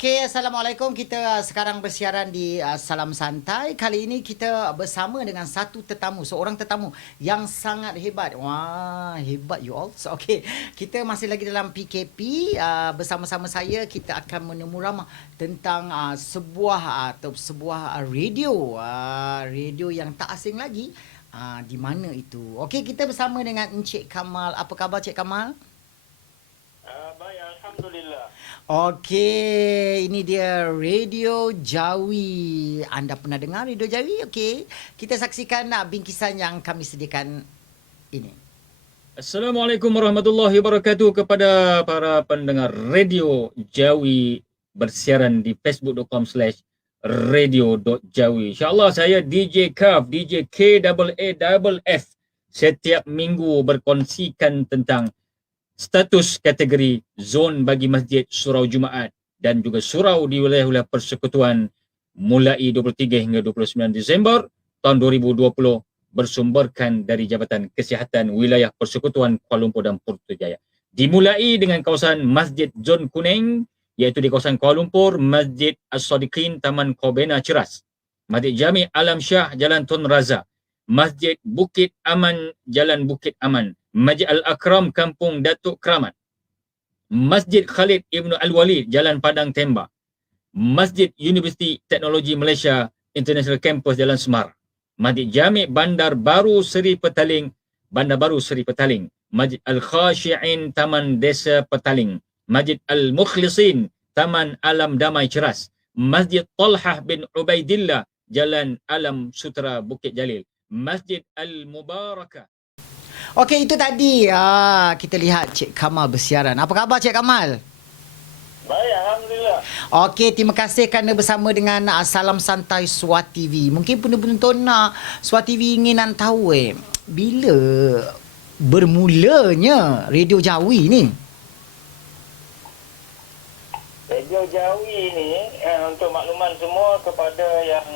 Okey, Assalamualaikum. Kita sekarang bersiaran di Salam Santai. Kali ini kita bersama dengan satu tetamu, seorang tetamu yang sangat hebat. Wah, hebat you all. So, okey, kita masih lagi dalam PKP. Bersama-sama saya, kita akan menemuramah tentang sebuah radio. Radio yang tak asing lagi. Di mana itu? Okey, kita bersama dengan Encik Kamal. Apa khabar Cik Kamal? Baik, Alhamdulillah. Okey, ini dia Radio Jawi. Anda pernah dengar Radio Jawi? Okey, kita saksikan bingkisan yang kami sediakan ini. Assalamualaikum warahmatullahi wabarakatuh kepada para pendengar Radio Jawi bersiaran di facebook.com/radio.jawi. InsyaAllah saya DJ Kaf, DJ KAAFF setiap minggu berkongsikan tentang status kategori zon bagi masjid surau Jumaat dan juga surau di wilayah-wilayah persekutuan mulai 23 hingga 29 Disember tahun 2020 bersumberkan dari Jabatan Kesihatan Wilayah Persekutuan Kuala Lumpur dan Putrajaya. Dimulai dengan kawasan Masjid Zon Kuning iaitu di kawasan Kuala Lumpur, Masjid As-Sadiqin Taman Kobena Ceras, Masjid Jami Alam Shah Jalan Tun Razak, Masjid Bukit Aman Jalan Bukit Aman, Masjid Al-Akram Kampung Datuk Kramat, Masjid Khalid Ibn Al-Walid Jalan Padang Tembak, Masjid Universiti Teknologi Malaysia International Campus Jalan Semar, Masjid Jami Bandar Baru Seri Petaling, Bandar Baru Seri Petaling, Masjid Al-Khashi'in Taman Desa Petaling, Masjid Al-Mukhlisin Taman Alam Damai Ceras, Masjid Talhah bin Ubaidillah Jalan Alam Sutera Bukit Jalil, Masjid Al-Mubarakah. Okey, itu tadi kita lihat Cik Kamal bersiaran. Apa khabar Cik Kamal? Baik, Alhamdulillah. Okey, terima kasih kerana bersama dengan Salam Santai SWAT TV. Mungkin penonton SWAT TV ingin nak tahu bila bermulanya Radio Jawi ni? Radio Jawi ni untuk makluman semua kepada yang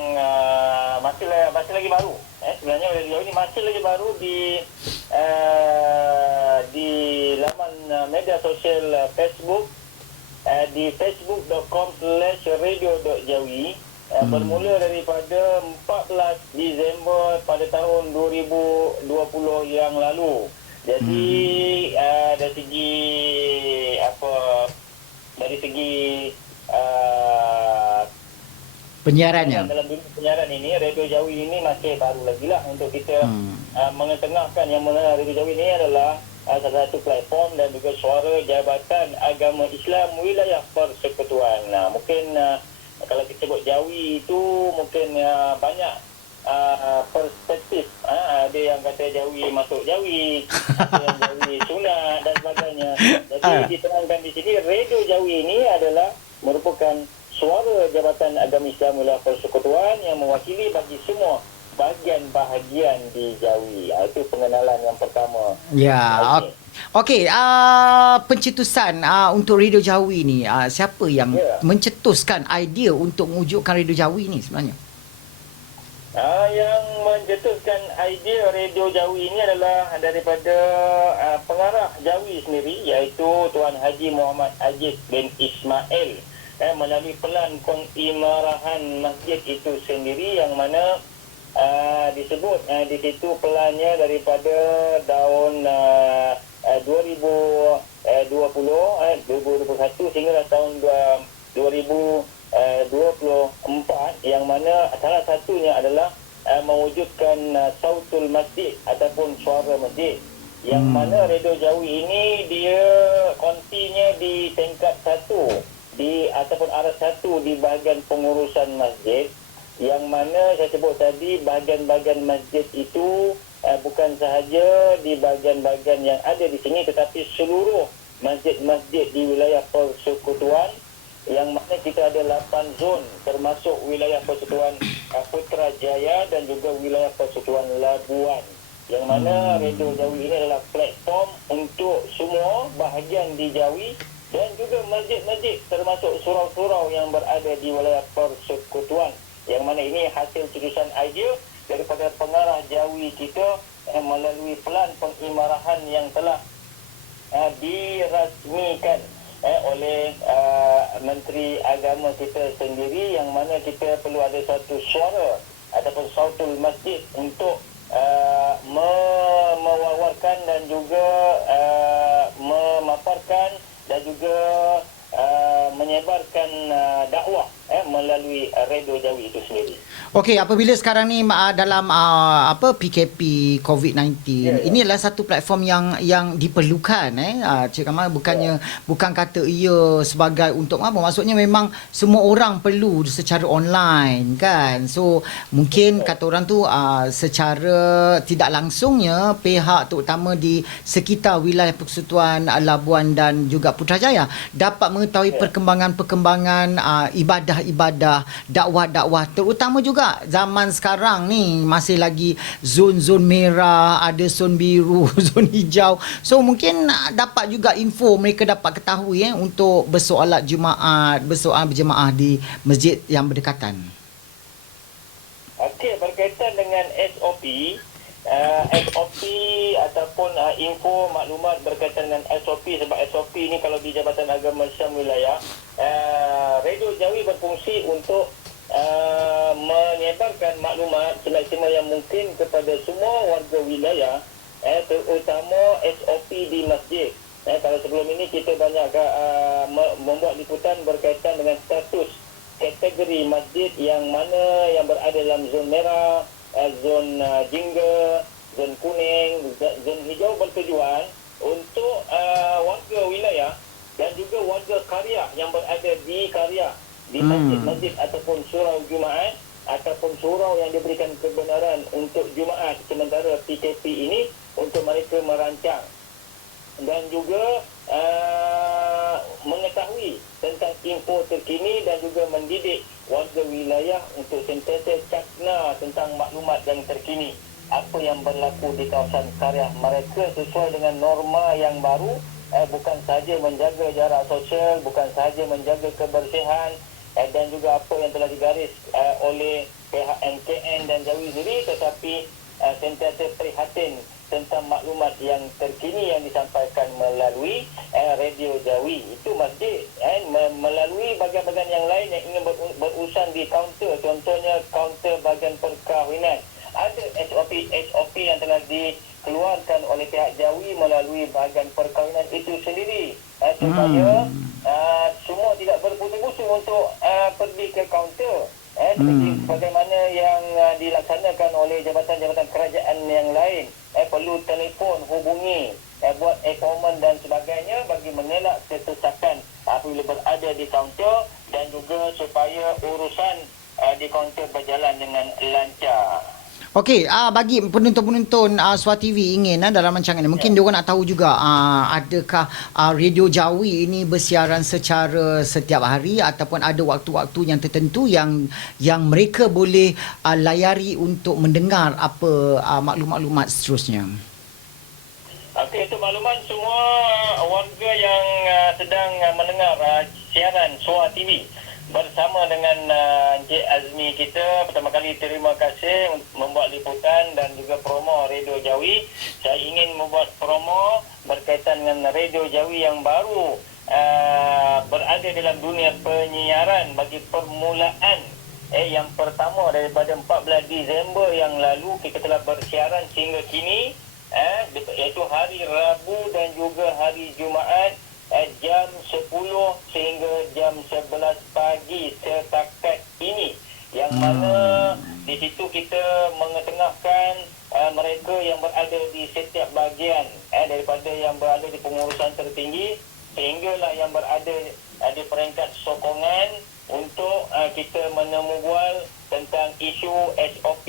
masih lagi baru. Sebenarnya Radio Jawi ni masih lagi baru di laman media sosial Facebook di facebook.com/radio.jawi bermula daripada 14 Disember pada tahun 2020 yang lalu. Jadi dari segi Penyiarannya. dalam dunia penyiaran ini, Radio Jawi ini masih baru lagi lah untuk kita mengetengahkan. Yang mana Radio Jawi ini adalah salah satu platform dan juga suara Jabatan Agama Islam Wilayah Persekutuan. Mungkin kalau kita sebut Jawi itu mungkin banyak perspektif. Ada yang kata Jawi masuk Jawi, ada yang Jawi sunat dan sebagainya. Jadi diterangkan di sini Radio Jawi ini adalah merupakan suara Jabatan Agama Islam Wilayah Persekutuan yang mewakili bagi semua bahagian-bahagian di Jawi. Itu pengenalan yang pertama. Ya, okey. Pencetusan untuk Radio Jawi ni, siapa yang mencetuskan idea untuk mewujudkan Radio Jawi ni sebenarnya? Yang mencetuskan idea Radio Jawi ini adalah daripada pengarah Jawi sendiri, iaitu Tuan Haji Muhammad Aziz bin Ismail, melalui pelan pengimarahan masjid itu sendiri, yang mana disebut di situ pelannya daripada tahun 2021 sehingga tahun 2024, yang mana salah satunya adalah mewujudkan sautul masjid ataupun suara masjid, yang mana Radio Jawi ini dia kontinya di tingkat 1 ataupun arah 1 di bahagian pengurusan masjid, yang mana saya sebut tadi bahagian-bahagian masjid itu bukan sahaja di bahagian-bahagian yang ada di sini, tetapi seluruh masjid-masjid di wilayah persekutuan, yang mana kita ada 8 zon termasuk wilayah persekutuan Putrajaya dan juga wilayah persekutuan Labuan, yang mana Radio Jawi ini adalah platform untuk semua bahagian di Jawi dan juga masjid-masjid termasuk surau-surau yang berada di wilayah persekutuan, yang mana ini hasil cetusan idea daripada pengarah Jawi kita melalui pelan pengimarahan yang telah dirasmikan oleh Menteri Agama kita sendiri, yang mana kita perlu ada satu suara ataupun sautul masjid untuk mewawarkan dan juga memaparkan dan juga menyebarkan dakwah melalui Radio Jawi itu sendiri. Okey, apabila sekarang ni dalam PKP COVID-19, ini adalah satu platform yang diperlukan Cik Kamal, bukan kata ia sebagai untuk apa, maksudnya memang semua orang perlu secara online kan. So mungkin kata orang tu secara tidak langsungnya pihak terutama di sekitar wilayah Persekutuan Labuan dan juga Putrajaya dapat mengetahui perkembangan-perkembangan ibadah-ibadah, dakwah-dakwah, terutama juga zaman sekarang ni masih lagi zon-zon merah, ada zon biru, zon hijau. So mungkin dapat juga info mereka dapat ketahui untuk bersolat Jumaat, bersolat berjemaah di masjid yang berdekatan. Okey, berkaitan dengan SOP, SOP ataupun info maklumat berkaitan dengan SOP, sebab SOP ni kalau di Jabatan Agama Syam Wilayah, Radio Jawi berfungsi untuk menyebarkan maklumat semaksimal yang mungkin kepada semua warga wilayah, terutama SOP di masjid. Kalau sebelum ini kita banyak membuat liputan berkaitan dengan status kategori masjid yang mana yang berada dalam zon merah, zon jingga, zon kuning, zon hijau, bertujuan untuk warga wilayah dan juga warga karya yang berada di karya, di masjid-masjid ataupun surau Jumaat ataupun surau yang diberikan kebenaran untuk Jumaat sementara PKP ini, untuk mereka merancang dan juga mengetahui tentang info terkini dan juga mendidik warga wilayah untuk sentiasa cakna tentang maklumat yang terkini, apa yang berlaku di kawasan karya mereka sesuai dengan norma yang baru, bukan sahaja menjaga jarak sosial, bukan sahaja menjaga kebersihan, dan juga apa yang telah digaris oleh pihak MKN dan Jawi sendiri, tetapi sentiasa prihatin tentang maklumat yang terkini yang disampaikan melalui Radio Jawi. Itu masjid. Melalui bahagian-bahagian yang lain yang ingin berurusan di kaunter, contohnya kaunter bahagian perkahwinan, ada SOP yang telah dikeluarkan oleh pihak Jawi melalui bahagian perkahwinan itu sendiri, supaya semua tidak berpusing-pusing untuk pergi ke kaunter, seperti bagaimana yang dilaksanakan oleh jabatan-jabatan kerajaan yang lain. Perlu telefon hubungi, buat appointment dan sebagainya bagi mengelak kesesakan apabila berada di kaunter, dan juga supaya urusan di kaunter berjalan dengan lancar. Okey, bagi penonton-penonton Suara TV ingin dalam rancangan ini, mungkin diorang nak tahu juga adakah Radio Jawi ini bersiaran secara setiap hari ataupun ada waktu-waktu yang tertentu yang mereka boleh layari untuk mendengar apa maklumat-maklumat seterusnya. Okey, itu makluman semua warga yang sedang mendengar siaran Suara TV bersama dengan Encik Azmi kita. Pertama kali terima kasih membuat liputan dan juga promo Radio Jawi. Saya ingin membuat promo berkaitan dengan Radio Jawi yang baru berada dalam dunia penyiaran bagi permulaan. Yang pertama daripada 14 Disember yang lalu kita telah bersiaran sehingga kini, iaitu hari Rabu dan juga hari Jumaat, jam 10 sehingga jam 11 pagi setakat ini, yang mana di situ kita mengetengahkan mereka yang berada di setiap bahagian, daripada yang berada di pengurusan tertinggi sehinggalah yang berada di peringkat sokongan, untuk kita menemubual tentang isu SOP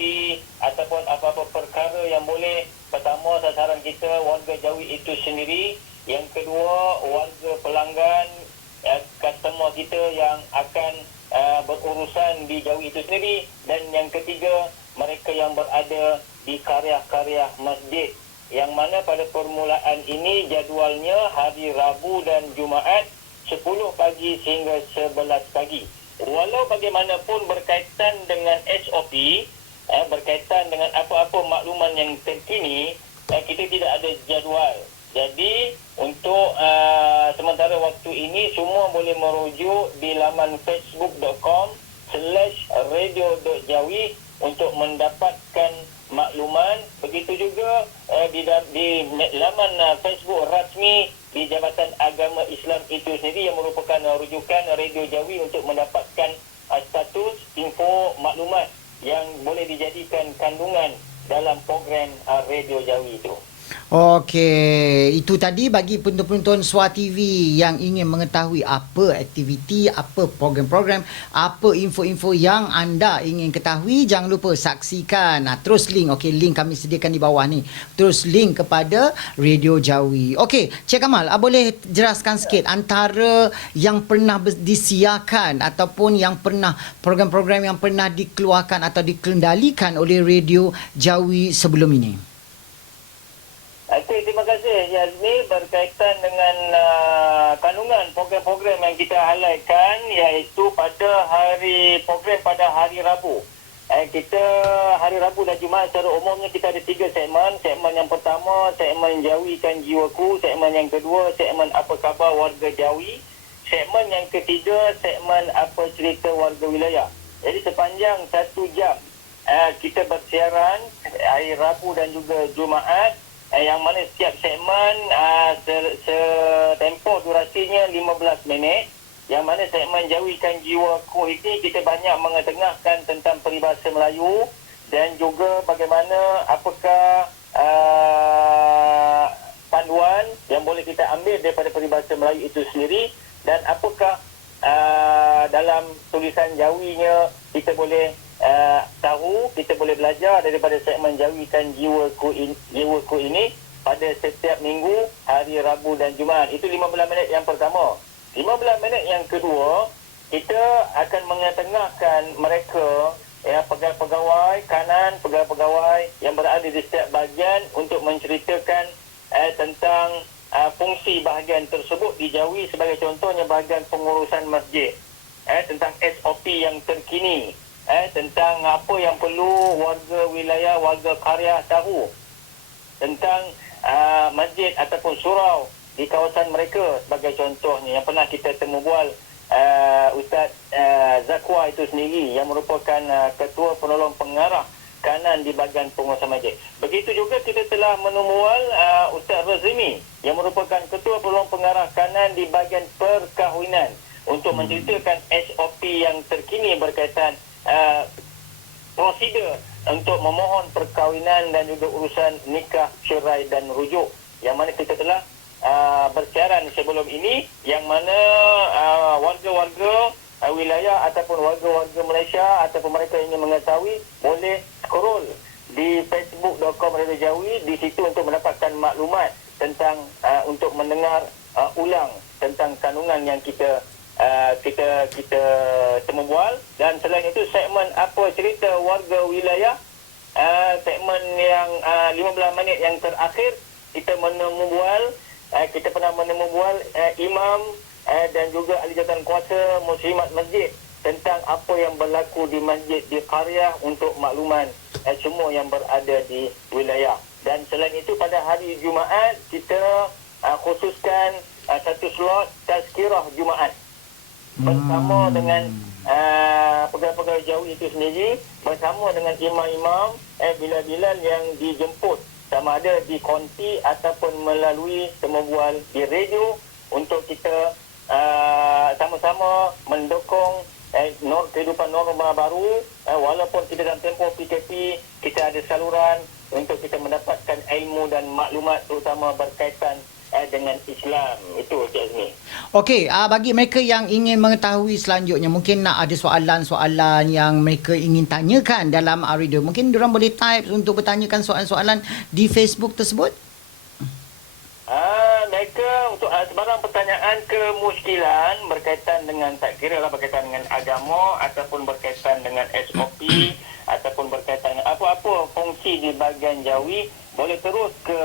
ataupun apa-apa perkara yang boleh. Pertama, sasaran kita warga Jawi itu sendiri. Yang kedua, warga pelanggan, customer kita yang akan berurusan di Jawi itu sendiri. Dan yang ketiga, mereka yang berada di karya-karya masjid, yang mana pada permulaan ini jadualnya hari Rabu dan Jumaat 10 pagi sehingga 11 pagi. Walau bagaimanapun berkaitan dengan SOP, berkaitan dengan apa-apa makluman yang terkini, kita tidak ada jadual. Jadi untuk sementara waktu ini semua boleh merujuk di laman facebook.com/radio.jawi untuk mendapatkan makluman. Begitu juga di laman Facebook rasmi di Jabatan Agama Islam itu sendiri yang merupakan rujukan Radio Jawi untuk mendapatkan status, info, maklumat yang boleh dijadikan kandungan dalam program Radio Jawi itu. Okey, itu tadi bagi penonton Suara TV yang ingin mengetahui apa aktiviti, apa program-program, apa info-info yang anda ingin ketahui, jangan lupa saksikan. Terus link, okey, link kami sediakan di bawah ni. Terus link kepada Radio Jawi. Okey, Cik Kamal, boleh jelaskan sikit antara yang pernah disiarkan ataupun yang pernah program-program yang pernah dikeluarkan atau dikendalikan oleh Radio Jawi sebelum ini? Okey, terima kasih Yazmi. Berkaitan dengan kandungan program-program yang kita highlightkan, iaitu pada hari Rabu. Kita hari Rabu dan Jumaat secara umumnya kita ada 3 segmen. Segmen yang pertama, segmen Jawikan Jiwaku. Segmen yang kedua, segmen Apa Khabar Warga Jawi. Segmen yang ketiga, segmen Apa Cerita Warga Wilayah. Jadi sepanjang 1 jam kita bersiaran hari Rabu dan juga Jumaat, yang mana setiap segmen setempoh durasinya 15 minit, yang mana segmen Jawikan Jiwaku ini kita banyak mengetengahkan tentang peribahasa Melayu dan juga bagaimana apakah panduan yang boleh kita ambil daripada peribahasa Melayu itu sendiri dan apakah dalam tulisan Jawinya kita boleh tahu, kita boleh belajar daripada segmen Jawikan Jiwaku ini pada setiap minggu hari Rabu dan Jumaat. Itu 15 minit yang pertama. 15 minit yang kedua, kita akan mengetengahkan mereka, pegawai-pegawai kanan, pegawai-pegawai yang berada di setiap bahagian untuk menceritakan tentang fungsi bahagian tersebut di Jawi. Sebagai contohnya bahagian pengurusan masjid, tentang SOP yang terkini, tentang apa yang perlu warga wilayah, warga karya tahu tentang masjid ataupun surau di kawasan mereka. Sebagai contohnya yang pernah kita temu bual Ustaz Zakwa itu sendiri yang merupakan ketua penolong pengarah kanan di bahagian pengurusan masjid. Begitu juga kita telah menemual Ustaz Razimi yang merupakan ketua penolong pengarah kanan di bahagian perkahwinan untuk menceritakan SOP yang terkini berkaitan prosedur untuk memohon perkahwinan dan juga urusan nikah, cerai dan rujuk, yang mana kita telah bersiaran sebelum ini, yang mana warga-warga wilayah ataupun warga-warga Malaysia ataupun mereka ingin mengetahui boleh scroll di facebook.com/Radio Jawi, di situ untuk mendapatkan maklumat tentang untuk mendengar ulang tentang kandungan yang kita temu bual. Dan selain itu segmen Apa Cerita Warga Wilayah, segmen yang 15 minit yang terakhir, kita pernah menemu bual imam dan juga ahli jawatan kuasa muslimat masjid tentang apa yang berlaku di masjid di qaryah untuk makluman semua yang berada di wilayah. Dan selain itu pada hari Jumaat kita khususkan satu slot tazkirah Jumaat bersama dengan pegawai-pegawai Jawi itu sendiri, bersama dengan imam-imam bilal-bilal yang dijemput sama ada di konti ataupun melalui temu bual di radio untuk kita sama-sama mendukung kehidupan norma baru. Walaupun kita dalam tempoh PKP, kita ada saluran untuk kita mendapatkan ilmu dan maklumat terutama berkaitan dengan Islam. Itu Cik Azmi. Okey, bagi mereka yang ingin mengetahui selanjutnya, mungkin nak ada soalan-soalan yang mereka ingin tanyakan dalam radio, mungkin diorang boleh type untuk bertanyakan soalan-soalan di Facebook tersebut? Mereka untuk sebarang pertanyaan kemuskilan berkaitan dengan, tak kira lah berkaitan dengan agama ataupun berkaitan dengan SOP ataupun berkaitan dengan apa-apa fungsi di bahagian Jawi, boleh terus ke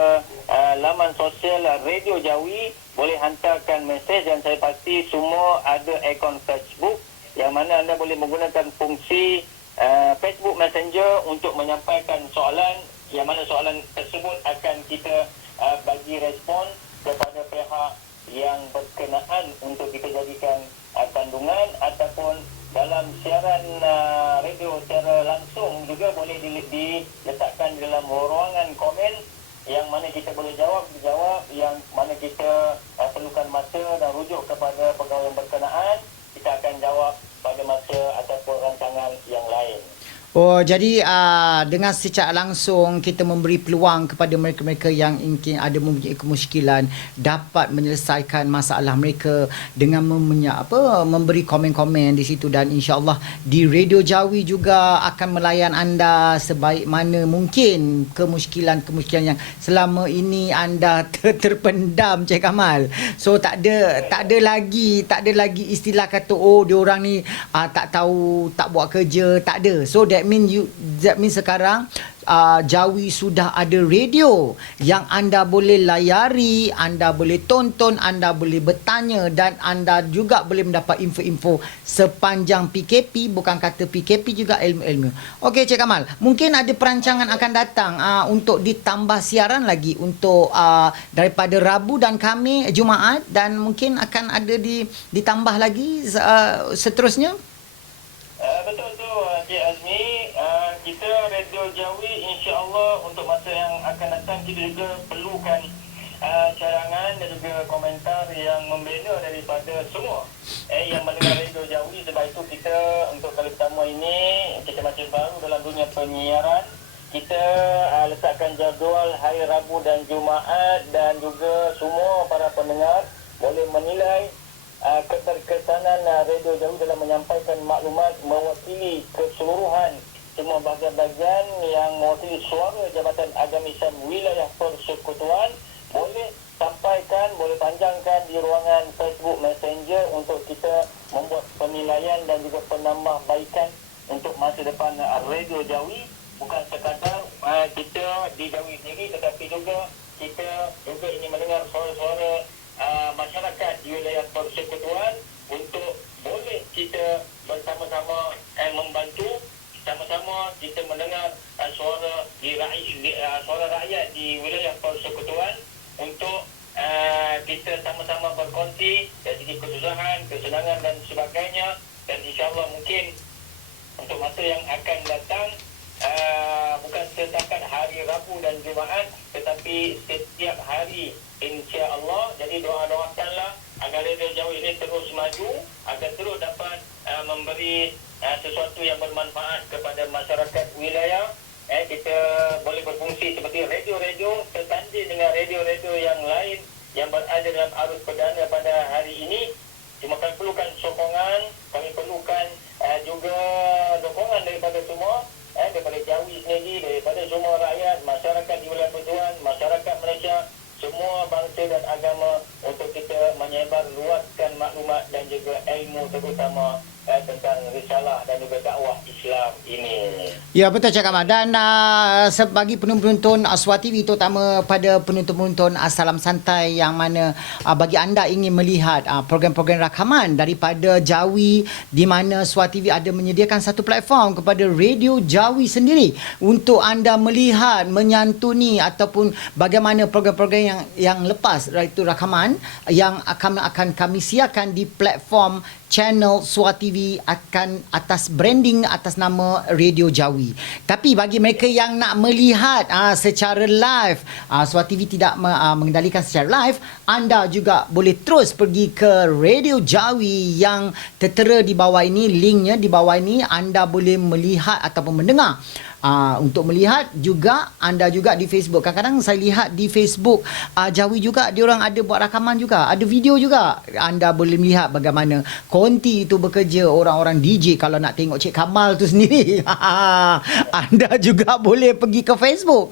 laman sosial Radio Jawi, boleh hantarkan mesej dan saya pasti semua ada akaun Facebook yang mana anda boleh menggunakan fungsi Facebook Messenger untuk menyampaikan soalan, yang mana soalan tersebut akan kita bagi respon kepada pihak yang berkenaan untuk jawab yang mana kita perlukan masa dan rujuk kepada pegawai yang berkenaan, kita akan jawab pada masa ataupun rancangan yang lain. Oh, jadi dengan secara langsung kita memberi peluang kepada mereka-mereka yang mungkin ada mempunyai kemusykilan dapat menyelesaikan masalah mereka dengan memberi komen-komen di situ, dan insya-Allah di Radio Jawi juga akan melayan anda sebaik mana mungkin kemusykilan-kemusykilan yang selama ini anda terpendam, Cik Kamal. So tak ada lagi istilah kata diorang ni tak tahu, tak buat kerja, tak ada. So that means sekarang Jawi sudah ada radio yang anda boleh layari, anda boleh tonton, anda boleh bertanya, dan anda juga boleh mendapat info-info sepanjang PKP, bukan kata PKP juga ilmu-ilmu. Okey, Cik Kamal, mungkin ada perancangan akan datang untuk ditambah siaran lagi untuk daripada Rabu dan Khamis, Jumaat, dan mungkin akan ada ditambah lagi seterusnya. Betul tu Cik Azmi, kita Radio Jawi insya-Allah untuk masa yang akan datang kita juga perlukan cadangan dan juga komentar yang membina daripada semua yang mendengar Radio Jawi. Sebab itu kita untuk kali pertama ini kita masih baru dalam dunia penyiaran. Kita letakkan jadual hari Rabu dan Jumaat, dan juga semua para pendengar boleh menilai keterkesanan Radio Jawi dalam menyampaikan maklumat mewakili keseluruhan semua bahagian-bahagian yang mewakili suara Jabatan Agama Islam Wilayah Persekutuan. Boleh sampaikan, boleh panjangkan di ruangan Facebook Messenger untuk kita membuat penilaian dan juga penambahbaikan untuk masa depan Radio Jawi. Bukan sekadar kita di Jawi sendiri, tetapi juga kita juga ingin mendengar suara-suara masyarakat di wilayah persekutuan untuk boleh kita bersama-sama membantu, sama-sama kita mendengar suara rakyat di wilayah persekutuan untuk kita sama-sama berkongsi dari segi kesusahan, kesenangan dan sebagainya. Dan insya-Allah mungkin untuk masa yang akan datang bukan setakat hari Rabu dan Jumaat, tetapi setiap hari insya-Allah. Jadi doa-doakanlah agar Radio Jawi ini terus maju, agar terus dapat memberi sesuatu yang bermanfaat kepada masyarakat wilayah. Kita boleh berfungsi seperti radio-radio tertanding dengan radio-radio yang lain yang berada dalam arus perdana pada hari ini. Cuma kami perlukan sokongan, kami perlukan juga sokongan daripada semua, daripada Jawi sendiri, daripada semua rakyat, masyarakat di wilayah Persekutuan, masyarakat Malaysia, semua bangsa dan agama, untuk kita menyebar luaskan maklumat dan juga ilmu, terutama tentang risalah dan juga dakwah Islam ini. Ya, betul Cik Kamal. Dan bagi penonton Aswa TV, terutama pada penonton-penonton Salam Santai yang mana bagi anda ingin melihat program-program rakaman daripada Jawi, di mana Aswa TV ada menyediakan satu platform kepada Radio Jawi sendiri untuk anda melihat, menyantuni ataupun bagaimana program-program yang lepas, iaitu rakaman yang akan kami siarkan di platform channel Suara TV akan atas branding atas nama Radio Jawi. Tapi bagi mereka yang nak melihat secara live, Suara TV tidak mengendalikan secara live, anda juga boleh terus pergi ke Radio Jawi yang tertera di bawah ini, linknya di bawah ini, anda boleh melihat ataupun mendengar. Untuk melihat juga anda juga di Facebook. Kadang-kadang saya lihat di Facebook Jawi juga diorang ada buat rakaman juga, ada video juga. Anda boleh melihat bagaimana konti itu bekerja, orang-orang DJ. Kalau nak tengok Cik Kamal tu sendiri anda juga boleh pergi ke Facebook,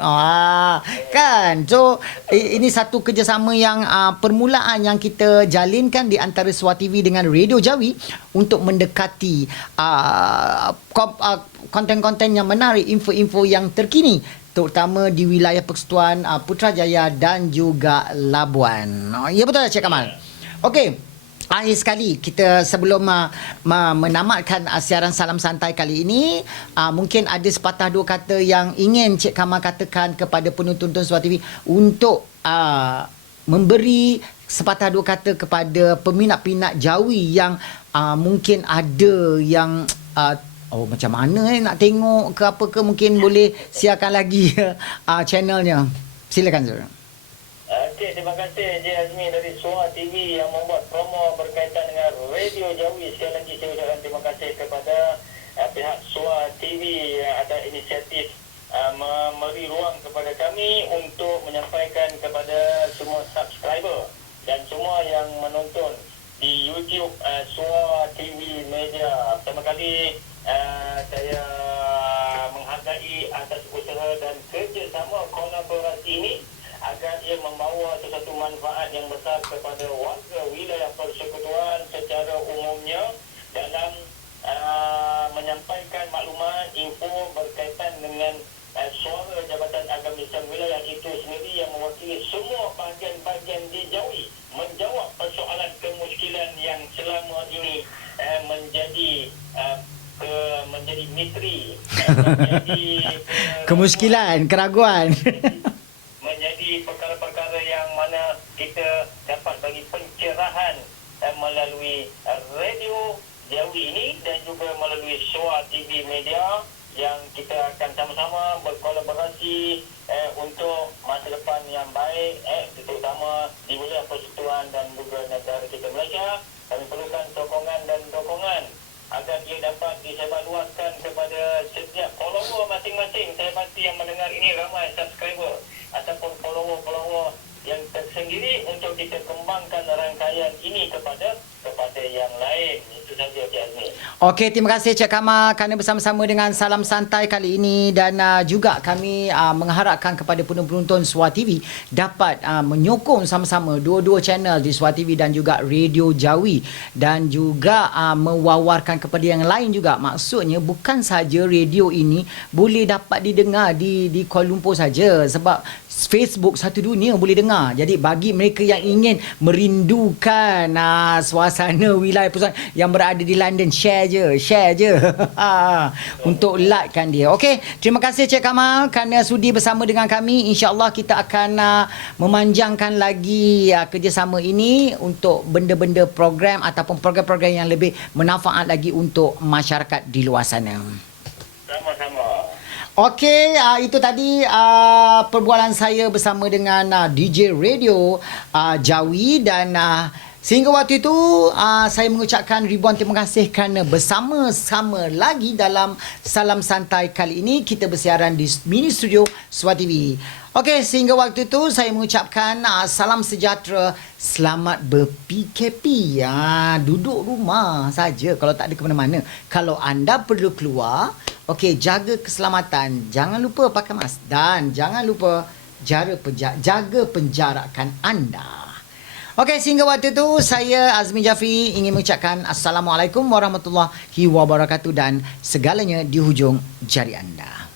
kan. So ini satu kerjasama yang permulaan yang kita jalinkan di antara Suara TV dengan Radio Jawi untuk mendekati konten-konten yang menarik, info-info yang terkini, terutama di wilayah Persekutuan Putrajaya dan juga Labuan. Ya, betul tak Cik Kamal? Okey. Akhir sekali, kita sebelum menamatkan siaran Salam Santai kali ini, mungkin ada sepatah dua kata yang ingin Cik Kamal katakan kepada penonton Suara TV untuk memberi sepatah dua kata kepada peminat-peminat Jawi yang mungkin ada yang macam mana nak tengok ke apa ke, mungkin boleh siarkan lagi channelnya. Silakan Zul. Okey, terima kasih Encik Azmi dari Suara TV yang membuat promo berkaitan dengan Radio Jawi. Sekali lagi saya ucapkan terima kasih kepada pihak Suara TV yang ada inisiatif memberi ruang kepada kami untuk menyampaikan kepada semua subscriber dan semua yang menonton di YouTube Suara TV Media. Pertama kali saya menghargai atas usaha dan kerjasama kolaborasi ini agar ia membawa sesuatu manfaat yang besar kepada warga wilayah persekutuan secara umumnya dalam menyampaikan maklumat info berkaitan dengan suara Jabatan Agama Islam wilayah itu sendiri yang mewakili semua bahagian-bahagian di Jawi menjawab persoalan kemuskilan yang selama ini menjadi misteri, menjadi Kemuskilan, keraguan. menjadi perkara-perkara yang mana kita dapat bagi pencerahan melalui radio Jawi ini dan juga melalui Suara TV Media yang kita akan sama-sama berkolaborasi untuk masa depan yang baik terutama di wilayah persekutuan dan juga negara kita Malaysia. Kami perlukan sokongan dan dokongan agar ia dapat disebarluaskan kepada setiap follower masing-masing. Saya pasti yang mendengar ini ramai subscriber ataupun follower-follower yang tersendiri untuk kita kembangkan rangkaian ini kepada yang lain. Itu saja Cik Azmi. Okey, terima kasih Cik Kamal kerana bersama-sama dengan Salam Santai kali ini dan juga kami mengharapkan kepada penonton Suara TV dapat menyokong sama-sama dua-dua channel di Suara TV dan juga Radio Jawi dan juga mewawarkan kepada yang lain juga. Maksudnya bukan saja radio ini boleh dapat didengar di Kuala Lumpur saja sebab Facebook satu dunia boleh dengar. Jadi bagi mereka yang ingin merindukan suasana wilayah pusat yang berada di London, share je untuk like-kan dia. Okey, terima kasih Cik Kamal kerana sudi bersama dengan kami. InsyaAllah kita akan memanjangkan lagi kerjasama ini untuk benda-benda program ataupun program-program yang lebih bermanfaat lagi untuk masyarakat di luar sana. Sama-sama. Okey, itu tadi perbualan saya bersama dengan DJ Radio Jawi dan sehingga waktu itu saya mengucapkan ribuan terima kasih kerana bersama-sama lagi dalam Salam Santai kali ini. Kita bersiaran di mini studio Suara TV. Okey, sehingga waktu itu saya mengucapkan salam sejahtera, selamat ber-PKP. Duduk rumah saja kalau tak ada ke mana-mana. Kalau anda perlu keluar, okey, jaga keselamatan. Jangan lupa pakai mask dan jangan lupa jaga penjarakan anda. Okey, sehingga waktu itu saya Azmi Jafri ingin mengucapkan Assalamualaikum warahmatullahi wabarakatuh dan segalanya di hujung jari anda.